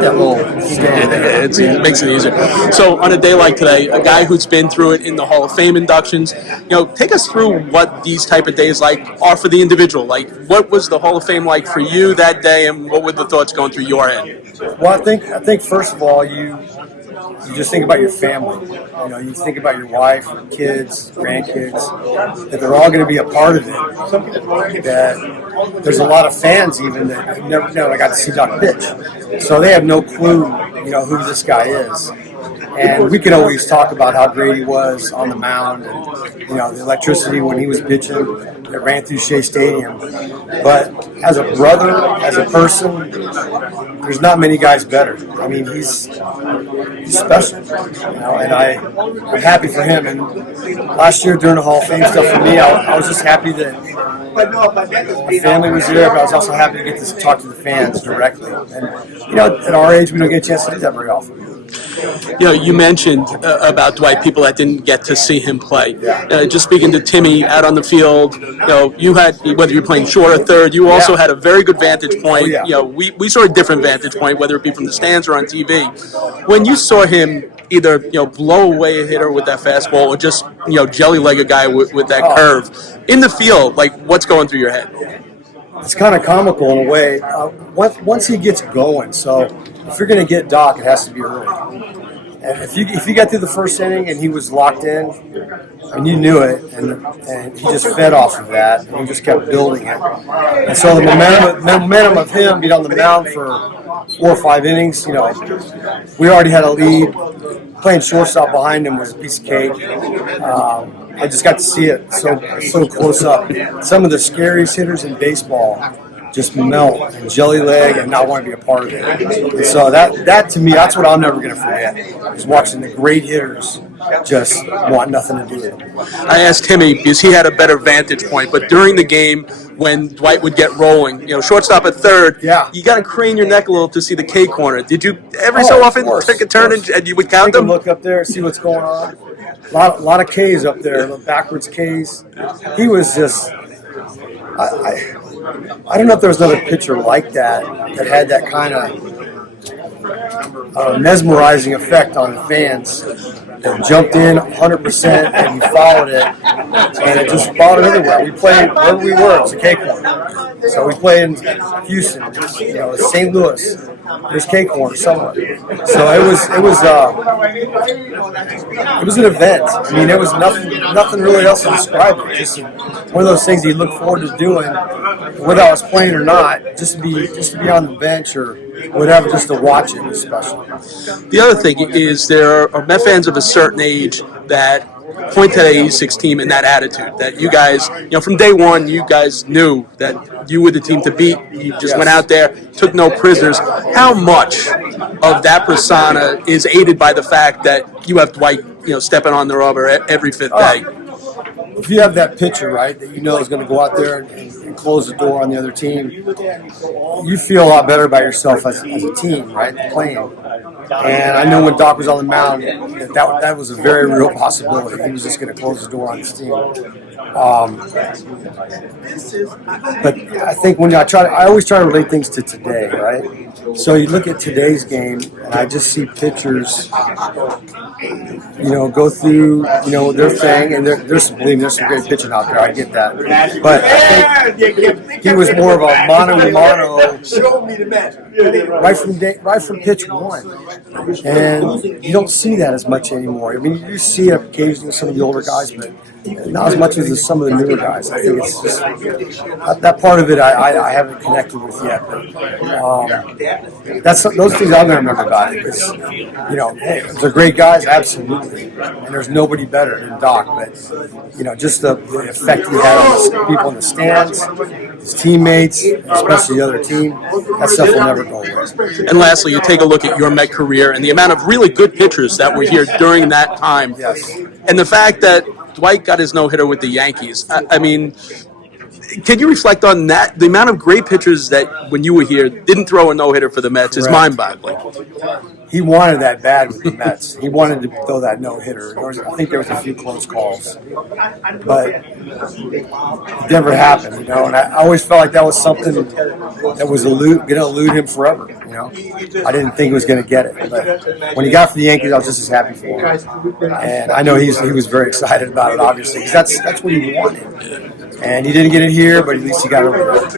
that little stand there. It makes it easier. So on a day like today, a guy who's been through it in the Hall of Fame inductions, take us through what these type of days are for the individual. Like, what was the Hall of Fame like for you that day, and what were the thoughts going through your head? Well, I think first of all, you just think about your family. You think about your wife, your kids, grandkids, that they're all going to be a part of it. That there's a lot of fans even that have never got to see Doc pitch, so they have no clue, who this guy is. And we can always talk about how great he was on the mound, and the electricity when he was pitching that ran through Shea Stadium. But as a brother, as a person, there's not many guys better. I mean, he's special, and I'm happy for him. And last year during the Hall of Fame stuff for me, I was just happy that my family was there, but I was also happy to get to talk to the fans directly. And at our age, we don't get a chance to do that very often. You mentioned about Dwight, people that didn't get to see him play. Just speaking to Timmy out on the field, you had, whether you're playing short or third, you also had a very good vantage point. We saw a different vantage point, whether it be from the stands or on TV. When you saw him either blow away a hitter with that fastball or just jelly leg a guy with that curve in the field, like, what's going through your head? It's kind of comical in a way. Once he gets going, so if you're going to get Doc, it has to be early. And if you got through the first inning and he was locked in, and you knew it, and he just fed off of that, and he just kept building it. And so the momentum of him being on the mound for 4 or 5 innings, we already had a lead. Playing shortstop behind him was a piece of cake. I just got to see it so close up. Some of the scariest hitters in baseball just melt and jelly leg and not want to be a part of it. And so that to me, that's what I'm never going to forget, is watching the great hitters just want nothing to do with it. I asked Timmy because he had a better vantage point, but during the game when Dwight would get rolling, shortstop at third, you got to crane your neck a little to see the K corner. Did you every so often take a turn and you would count them? Look up there, see what's going on. A lot of Ks up there, backwards Ks. He was just, I don't know if there was another pitcher like that had that kind of mesmerizing effect on the fans. That jumped in 100% and you followed it, and it just followed everywhere. We played wherever we were. It was a K-corner. So we played in Houston, St. Louis. There's K-corner somewhere. So it was an event. I mean, there was nothing really else to describe it. Just one of those things you look forward to doing, whether I was playing or not. Just to be on the bench or whatever, just to watch it was special. The other thing is there are Met fans of a certain age that point to the 86 team and that attitude that you guys, from day one, you guys knew that you were the team to beat. You just went out there, took no prisoners. How much of that persona is aided by the fact that you have Dwight, stepping on the rubber every fifth day? If you have that pitcher, right, that you know is going to go out there and close the door on the other team, you feel a lot better about yourself as a team, right, playing. And I know when Doc was on the mound, that was a very real possibility. He was just going to close the door on his team. But I think when I always try to relate things to today, right? So you look at today's game, and I just see pitchers, go through, their thing, and there's some great pitching out there. I get that, but I think he was more of a mano right from pitch one, and you don't see that as much anymore. I mean, you see it occasionally with some of the older guys, but not as much as some of the newer guys. I think it's just that part of it I haven't connected with yet. But that's those things I'm going to remember about it because, hey, they're great guys, absolutely, and there's nobody better than Doc. But just the effect he had on the people in the stands, his teammates, especially the other team, that stuff will never go away. And lastly, you take a look at your Met career and the amount of really good pitchers that were here during that time, and the fact that Dwight got his no-hitter with the Yankees. I mean, can you reflect on that? The amount of great pitchers that, when you were here, didn't throw a no-hitter for the Mets is mind-boggling. He wanted that bad with the Mets. He wanted to throw that no-hitter. I think there was a few close calls. But it never happened, And I always felt like that was something that was going to elude him forever. You know, I didn't think he was going to get it, but when he got for the Yankees, I was just as happy for him. And I know he was very excited about it, obviously, because that's what he wanted. And he didn't get it here, but at least he got it over there.